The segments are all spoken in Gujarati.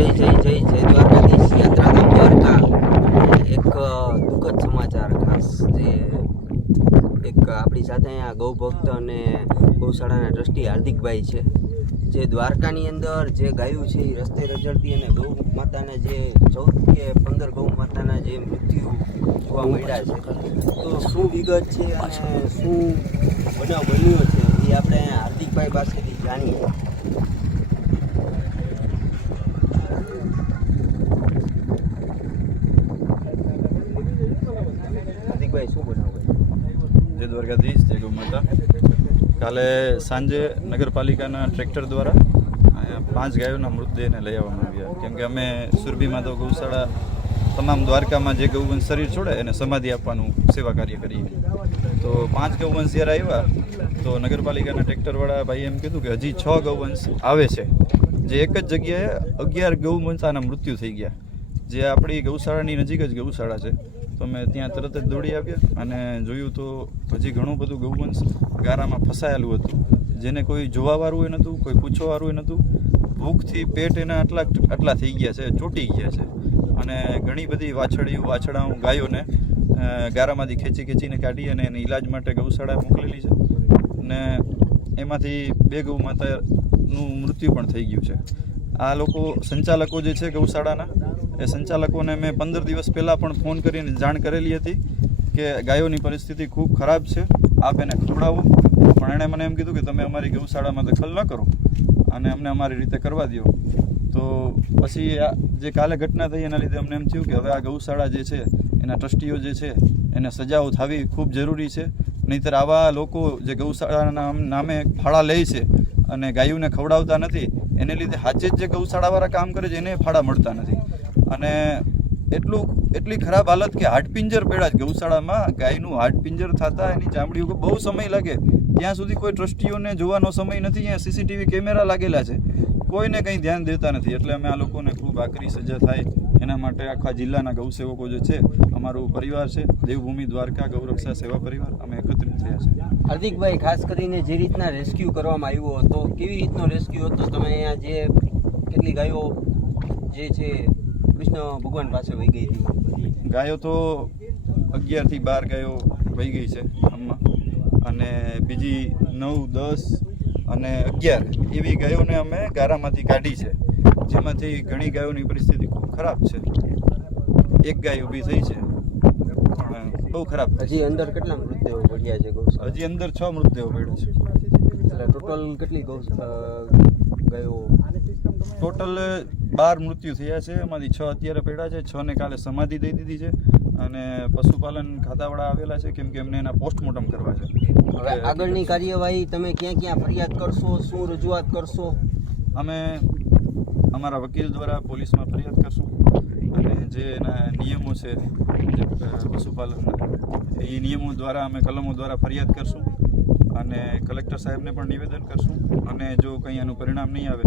જય જય જય જય દ્વારકાધીશ યાત્રા દ્વારકા. એક દુઃખદ સમાચાર ખાસ જે એક આપણી સાથે અહીંયા ગૌભક્ત અને ગૌશાળાના ટ્રસ્ટી હાર્દિકભાઈ છે. જે દ્વારકાની અંદર જે ગાયું છે એ રસ્તે રજડતી અને ગૌ માતાના જે ચૌદ કે પંદર ગૌ માતાના જે મૃત્યુ જોવા મળ્યા છે. તો શું વિગત છે અને શું બનાવ બન્યો છે એ આપણે હાર્દિકભાઈ પાસેથી જાણીએ. જય દ્વારકાધીશ જય ગૌ કાલે સાંજે નગરપાલિકાના ટ્રેક્ટર દ્વારા પાંચ ગાયોના મૃતદેહને લઈ આવવામાં આવ્યા. કેમ કે અમે સુરભી માધવ ગૌશાળા તમામ દ્વારકામાં જે ગૌવંશ શરીર છોડે એને સમાધિ આપવાનું સેવા કાર્ય કરીએ. તો પાંચ ગૌવંશ જ્યારે આવ્યા, તો નગરપાલિકાના ટ્રેક્ટરવાળા ભાઈએ એમ કીધું કે હજી છ ગૌવંશ આવે છે. જે એક જ જગ્યાએ અગિયાર ગૌવંશ આના મૃત્યુ થઈ ગયા. જે આપણી ગૌશાળાની નજીક જ ગૌશાળા છે. તો અમે ત્યાં તરત જ દોડી આવ્યા અને જોયું તો હજી ઘણું બધું ગૌવંશ ગારામાં ફસાયેલું હતું. જેને કોઈ જોવાવાળું નહોતું, કોઈ પૂછવાવાળું નહોતું. ભૂખથી પેટ એના આટલા આટલા થઈ ગયા છે, ચોટી ગયા છે. અને ઘણી બધી વાછડીઓ, વાછડાઓ, ગાયોને ગારામાંથી ખેંચી ખેંચીને કાઢી અને એને ઈલાજ માટે ગૌશાળાએ મોકલેલી છે. અને એમાંથી બે ગૌ માતાનું મૃત્યુ પણ થઈ ગયું છે. આ લોકો સંચાલકો જે છે ગૌશાળાના, એ સંચાલકોને મેં પંદર દિવસ પહેલાં પણ ફોન કરીને જાણ કરેલી હતી કે ગાયોની પરિસ્થિતિ ખૂબ ખરાબ છે, આપ એને ખવડાવો. પણ એણે મને એમ કીધું કે તમે અમારી ગૌશાળામાં દખલ ન કરો અને અમને અમારી રીતે કરવા દો તો પછી આ જે કાલે ઘટના થઈ એના લીધે અમને એમ થયું કે હવે આ ગૌશાળા જે છે, એના ટ્રસ્ટીઓ જે છે, એને સજાઓ થવી ખૂબ જરૂરી છે. નહીંતર આવા લોકો જે ગૌશાળાના નામે ફાળા લે છે અને ગાયોને ખવડાવતા નથી એને લીધે હાજે જ જે ગૌશાળાવાળા કામ કરે છે, એને ફાળા મળતા નથી. અને એટલું, એટલી ખરાબ હાલત કે હાડપિંજર પેડા જ ગૌશાળામાં. ગાયનું હાડપિંજર થતા એની ચામડી ઉપર બહુ સમય લાગે. ત્યાં સુધી કોઈ ટ્રસ્ટીઓને જોવાનો સમય નથી, અહીંયા સીસીટીવી કેમેરા લાગેલા છે. કોઈને કંઈ ધ્યાન દેતા નથી. એટલે અમે આ લોકોને ખૂબ આકરી સજા થાય. એના માટે આખા જિલ્લાના ગૌસેવકો જે છે, અમારું પરિવાર છે, દેવભૂમિ દ્વારકા ગૌરક્ષા સેવા પરિવાર, અમે એકત્રિત હાર્દિકભાઈ, ખાસ કરીને જે રીતના રેસ્ક્યુ કરવામાં આવ્યો હતો, કેવી રીતનો રેસ્ક્યુ હતો? તમે અહીંયા જે કેટલી ગાયો જે છે, કૃષ્ણ ભગવાન પાસે વહી ગઈ હતી? ગાયો તો અગિયારથી બાર ગાયો વહી ગઈ છે આમાં અને બીજી નવ, દસ અને અગિયાર એવી ગાયોને અમે ગારામાંથી કાઢી છે. જેમાંથી ઘણી ગાયોની પરિસ્થિતિ ખૂબ ખરાબ છે. એક ગાય ઊભી થઈ છે. પણ બહુ ખરાબ હજી અંદર કેટલા મૃતદેહો પડ્યા છે. ગૌશાળા હજી અંદર છ મૃતદેહો પડ્યા છે. એટલે ટોટલ કેટલી ગૌ ગયો? ટોટલ બાર મૃત્યુ થયા છે. એમાંથી છ અત્યારે પડ્યા છે. છ ને કાલે સમાધિ દઈ દીધી છે. અને પશુપાલન ખાતાવાળા આવેલા છે કેમ કે એમને એના પોસ્ટમોર્ટમ કરવા છે. હવે આગળની કાર્યવાહી તમે ક્યાં ક્યાં ફરિયાદ કરશો? શું રજૂઆત કરશો? અમે અમારા વકીલ દ્વારા પોલીસમાં ફરિયાદ કરશું. અને જે એના નિયમો છે જે પશુપાલનના એ નિયમો દ્વારા અમે કલમો દ્વારા ફરિયાદ કરશું અને કલેક્ટર સાહેબને પણ નિવેદન કરશું અને જો કંઈ એનું પરિણામ નહીં આવે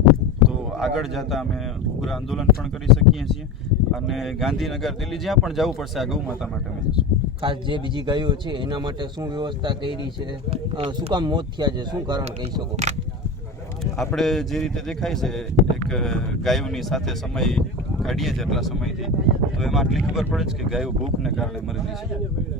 તો આગળ જતા અમે ઉગ્ર આંદોલન પણ કરી શકીએ છીએ અને ગાંધીનગર દિલ્હી જ્યાં પણ જવું પડશે આ ગૌ માતા માટે અમે જશું ખાસ જે બીજી ગાયો છે એના માટે શું વ્યવસ્થા કરી છે? શું કામ મોત થયા છે? શું કારણ કહી શકો? આપણે જે રીતે દેખાય છે એક ગાયોની સાથે સમય કાઢીએ છીએ એટલા સમયથી, તો એમાં આટલી ખબર પડે છે કે ગાયો ભૂખને કારણે મરી ગઈ છે.